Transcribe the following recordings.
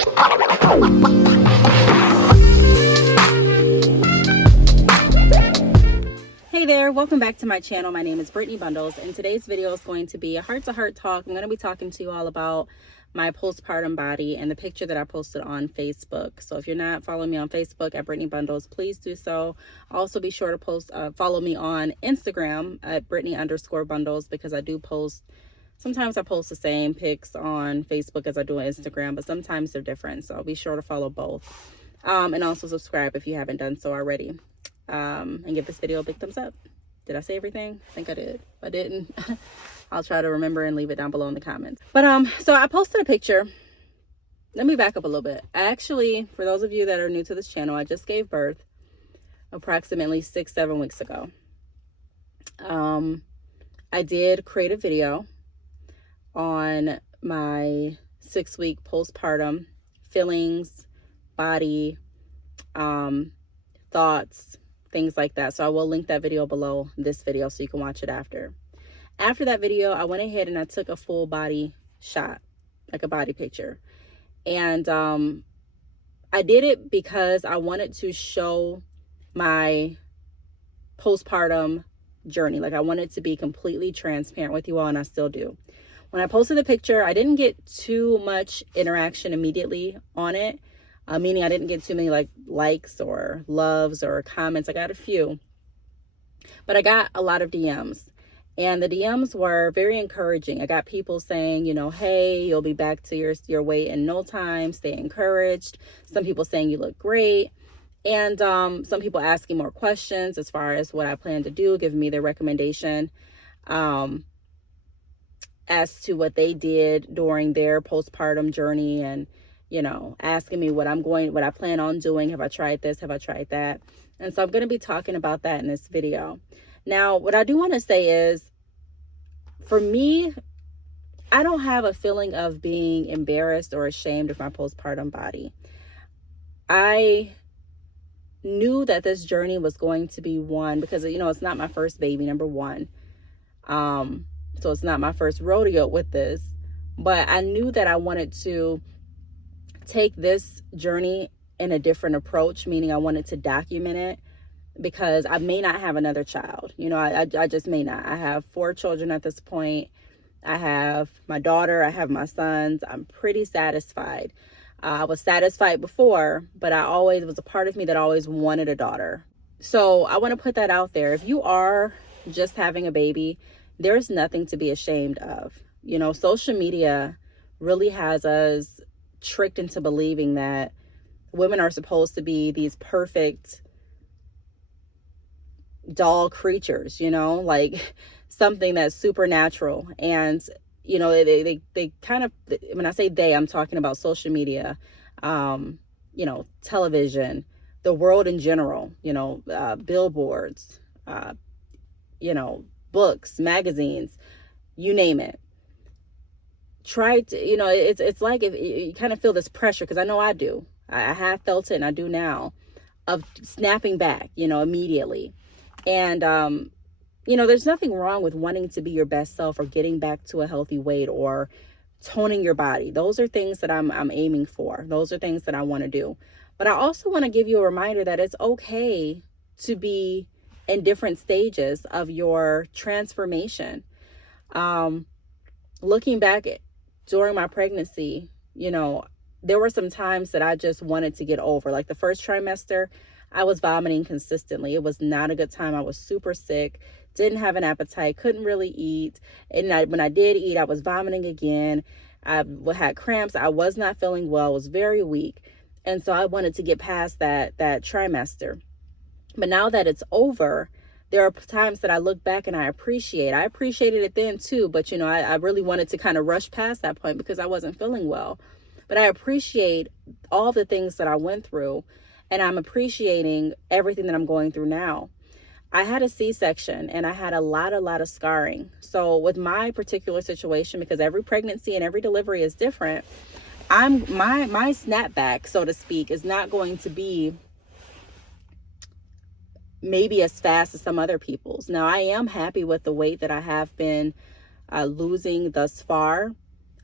Hey there, welcome back to my channel. My name is Brittney Bundles, and today's video is going to be a heart-to-heart talk. I'm going to be talking to you all about my postpartum body and the picture that I posted on Facebook. So if you're not following me on Facebook at Brittney Bundles, please do so. Also be sure to follow me on Instagram at Brittney_Bundles, because I do post, sometimes I post the same pics on Facebook as I do on Instagram, but sometimes they're different. So be sure to follow both. And also subscribe if you haven't done so already. And give this video a big thumbs up. Did I say everything? I think I did. If I didn't, I'll try to remember and leave it down below in the comments. But so I posted a picture. Let me back up a little bit. I actually, for those of you that are new to this channel, I just gave birth approximately 6-7 weeks ago. I did create a video on my 6-week postpartum feelings, body, thoughts, things like that. So I will link that video below this video so you can watch it after. After that video, I went ahead and I took a full body shot, like a body picture. And I did it because I wanted to show my postpartum journey. Like, I wanted to be completely transparent with you all, and I still do. When I posted the picture, I didn't get too much interaction immediately on it. Meaning I didn't get too many likes or loves or comments. I got a few, but I got a lot of DMs, and the DMs were very encouraging. I got people saying, you know, hey, you'll be back to your weight in no time. Stay encouraged. Some people saying you look great. And some people asking more questions as far as what I plan to do, giving me their recommendation as to what they did during their postpartum journey, and you know, asking me what I plan on doing. Have I tried this? Have I tried that? And so I'm going to be talking about that in this video. Now, what I do want to say is, for me, I don't have a feeling of being embarrassed or ashamed of my postpartum body. I knew that this journey was going to be one, because, you know, it's not my first baby, number one. So it's not my first rodeo with this, but I knew that I wanted to take this journey in a different approach, meaning I wanted to document it, because I may not have another child. You know, I just may not. I have 4 children at this point. I have my daughter, I have my sons. I'm pretty satisfied. I was satisfied before, but it was a part of me that always wanted a daughter. So I want to put that out there. If you are just having a baby, there's nothing to be ashamed of. You know, social media really has us tricked into believing that women are supposed to be these perfect doll creatures, you know, like something that's supernatural. And, you know, they kind of, when I say they, I'm talking about social media, you know, television, the world in general, you know, billboards, you know, books, magazines, you name it. Try to, you know, it's like, if you kind of feel this pressure, because I know I do. I have felt it, and I do now, of snapping back, you know, immediately. And, you know, there's nothing wrong with wanting to be your best self, or getting back to a healthy weight, or toning your body. Those are things that I'm aiming for. Those are things that I want to do. But I also want to give you a reminder that it's okay to be in different stages of your transformation. Looking back during my pregnancy, you know, there were some times that I just wanted to get over. Like the first trimester, I was vomiting consistently. It was not a good time. I was super sick, didn't have an appetite, couldn't really eat. And when I did eat, I was vomiting again. I had cramps. I was not feeling well. I was very weak. And so I wanted to get past that trimester. But now that it's over, there are times that I look back and I appreciated it then too. But, you know, I really wanted to kind of rush past that point because I wasn't feeling well. But I appreciate all the things that I went through, and I'm appreciating everything that I'm going through now. I had a C-section, and I had a lot of scarring. So with my particular situation, because every pregnancy and every delivery is different, my snapback, so to speak, is not going to be maybe as fast as some other people's. Now, I am happy with the weight that I have been losing thus far,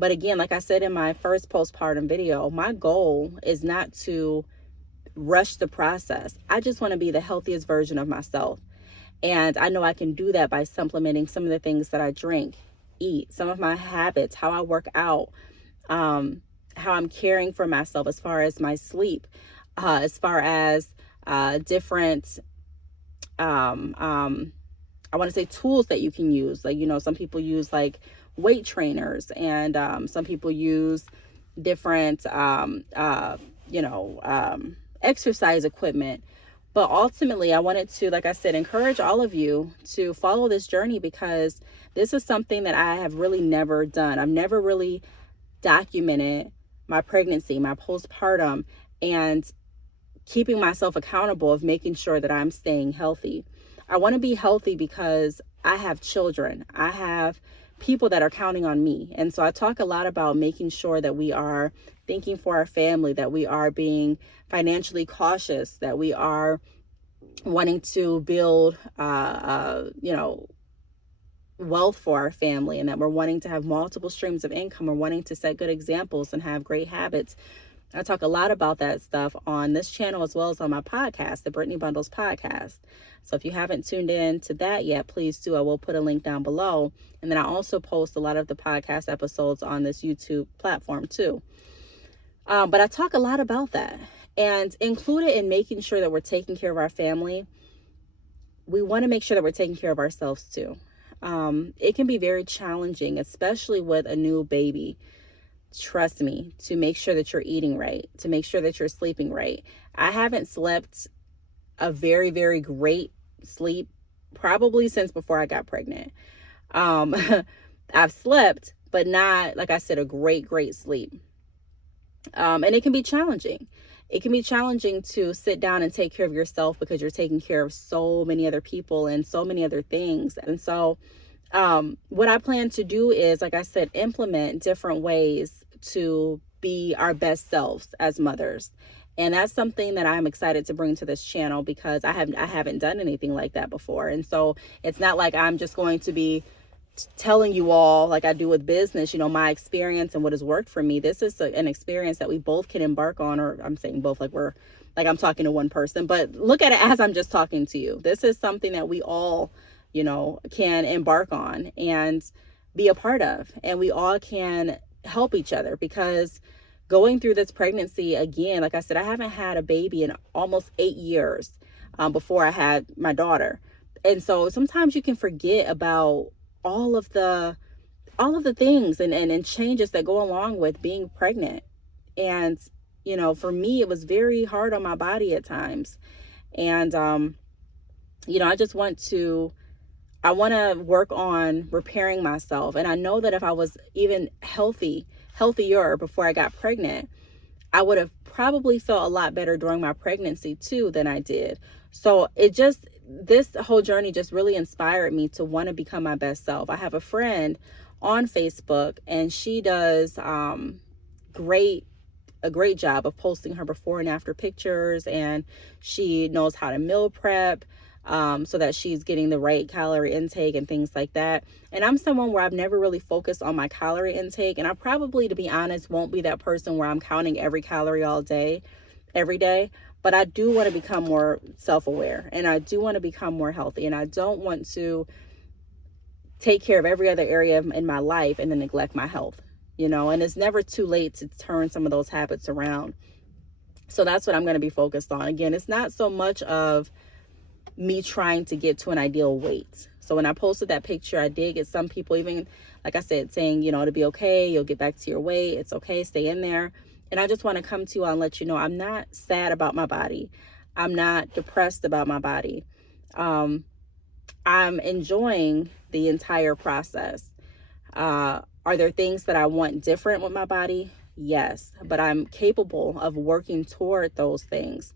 But again, like I said in my first postpartum video, my goal is not to rush the process. I just want to be the healthiest version of myself. And I know I can do that by supplementing some of the things that I drink, eat, some of my habits, how I work out, how I'm caring for myself as far as my sleep, as far as different, I want to say tools that you can use. Like, some people use like weight trainers, and some people use different, exercise equipment. But ultimately, I wanted to, like I said, encourage all of you to follow this journey, because this is something that I have really never done. I've never really documented my pregnancy, my postpartum, and keeping myself accountable of making sure that I'm staying healthy. I want to be healthy because I have children. I have people that are counting on me. And so I talk a lot about making sure that we are thinking for our family, that we are being financially cautious, that we are wanting to build, wealth for our family, and that we're wanting to have multiple streams of income. We're wanting to set good examples and have great habits. I talk a lot about that stuff on this channel as well as on my podcast, the Brittney Bundles podcast. So if you haven't tuned in to that yet, please do. I will put a link down below. And then I also post a lot of the podcast episodes on this YouTube platform too. But I talk a lot about that, and included in making sure that we're taking care of our family, we want to make sure that we're taking care of ourselves too. It can be very challenging, especially with a new baby. Trust me, to make sure that you're eating right, to make sure that you're sleeping right. I haven't slept a very, very great sleep probably since before I got pregnant. I've slept, but not, like I said, a great sleep. And it can be challenging. It can be challenging to sit down and take care of yourself, because you're taking care of so many other people and so many other things. And so what I plan to do is, like I said, implement different ways to be our best selves as mothers. And that's something that I'm excited to bring to this channel, because I haven't done anything like that before. And so it's not like I'm just going to be telling you all, like I do with business, my experience and what has worked for me. This is an experience that we both can embark on, or I'm saying both like I'm talking to one person, but look at it as I'm just talking to you. This is something that we all can embark on and be a part of, and we all can help each other. Because going through this pregnancy, again, like I said, I haven't had a baby in almost 8 years before I had my daughter. And so sometimes you can forget about all of the things and changes that go along with being pregnant. And, for me, it was very hard on my body at times. And, I just I want to work on repairing myself. And I know that if I was even healthier before I got pregnant, I would have probably felt a lot better during my pregnancy too than I did. So this whole journey just really inspired me to want to become my best self. I have a friend on Facebook, and she does a great job of posting her before and after pictures, and she knows how to meal prep, so that she's getting the right calorie intake and things like that. And I'm someone where I've never really focused on my calorie intake, and I probably, to be honest, won't be that person where I'm counting every calorie every day. But I do want to become more self-aware, and I do want to become more healthy, and I don't want to take care of every other area in my life and then neglect my health, and it's never too late to turn some of those habits around. So that's what I'm going to be focused on. Again, it's not so much of me trying to get to an ideal weight. So when I posted that picture, I did get some people, even like I said, saying, to be okay, you'll get back to your weight. It's okay. Stay in there. And I just want to come to you all and let you know, I'm not sad about my body. I'm not depressed about my body. I'm enjoying the entire process. Are there things that I want different with my body? Yes, but I'm capable of working toward those things.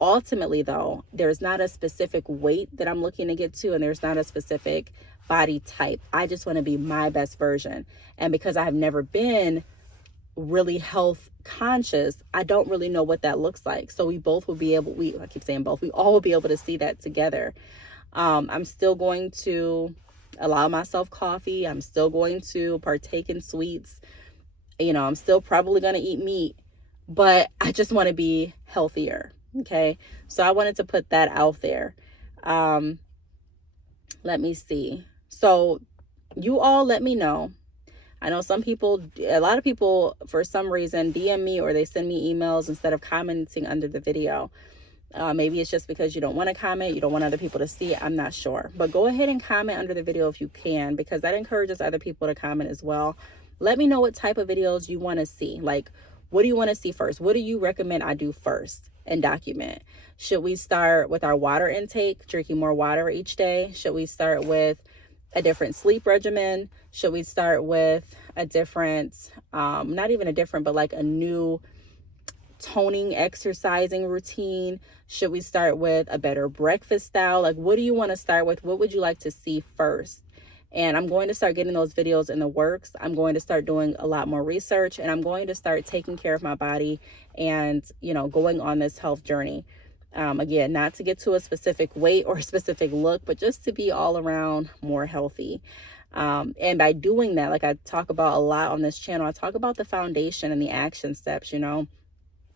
Ultimately, though, there's not a specific weight that I'm looking to get to, and there's not a specific body type. I just want to be my best version. And because I have never been really health conscious, I don't really know what that looks like. So we both will be able, I keep saying both, we all will be able to see that together. I'm still going to allow myself coffee. I'm still going to partake in sweets. You know, I'm still probably going to eat meat, but I just want to be healthier. Okay. So I wanted to put that out there. Let me see. So you all let me know. I know a lot of people, for some reason, DM me or they send me emails instead of commenting under the video. Maybe it's just because you don't want to comment, you don't want other people to see it. I'm not sure. But go ahead and comment under the video if you can, because that encourages other people to comment as well. Let me know what type of videos you want to see. Like, what do you want to see first? What do you recommend I do first and document? Should we start with our water intake, drinking more water each day? Should we start with a different sleep regimen? Should we start with a different, not even a different, but like a new toning, exercising routine? Should we start with a better breakfast style? Like, what do you want to start with? What would you like to see first? And I'm going to start getting those videos in the works. I'm going to start doing a lot more research, and I'm going to start taking care of my body and, you know, going on this health journey. Again, not to get to a specific weight or a specific look, but just to be all around more healthy. And by doing that, like I talk about a lot on this channel, I talk about the foundation and the action steps, you know,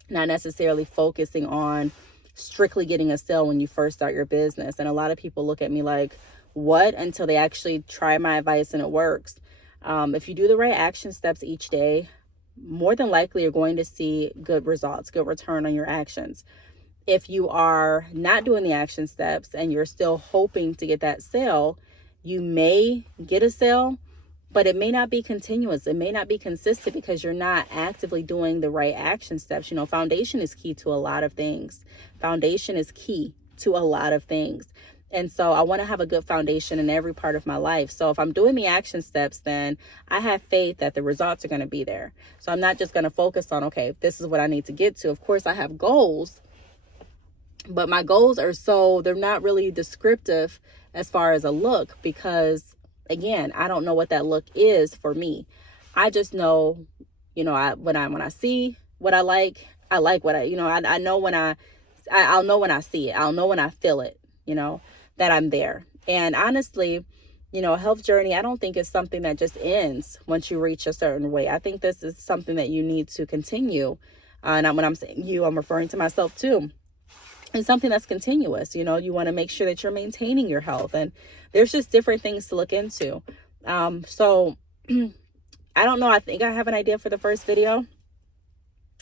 not necessarily focusing on strictly getting a sale when you first start your business. And a lot of people look at me like, what? Until they actually try my advice and it works. If you do the right action steps each day, more than likely you're going to see good results, good return on your actions. If you are not doing the action steps and you're still hoping to get that sale, you may get a sale, but it may not be continuous. It may not be consistent because you're not actively doing the right action steps. You know, foundation is key to a lot of things. Foundation is key to a lot of things. And so I want to have a good foundation in every part of my life. So if I'm doing the action steps, then I have faith that the results are going to be there. So I'm not just going to focus on, okay, this is what I need to get to. Of course, I have goals, but my goals they're not really descriptive as far as a look, because again, I don't know what that look is for me. I just know, you know, when I see what I like what I, you know, I know I'll know when I see it. I'll know when I feel it, you know, that I'm there. And honestly, you know, a health journey, I don't think it's something that just ends once you reach a certain weight. I think this is something that you need to continue. And when I'm saying you, I'm referring to myself too. It's something that's continuous. You know, you want to make sure that you're maintaining your health, and there's just different things to look into. So I don't know. I think I have an idea for the first video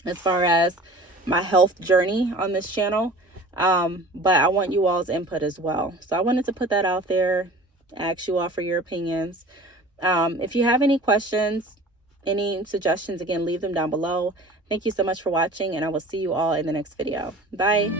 as far as my health journey on this channel. But I want you all's input as well. So I wanted to put that out there, ask you all for your opinions. If you have any questions, any suggestions, again, leave them down below. Thank you so much for watching, and I will see you all in the next video. Bye.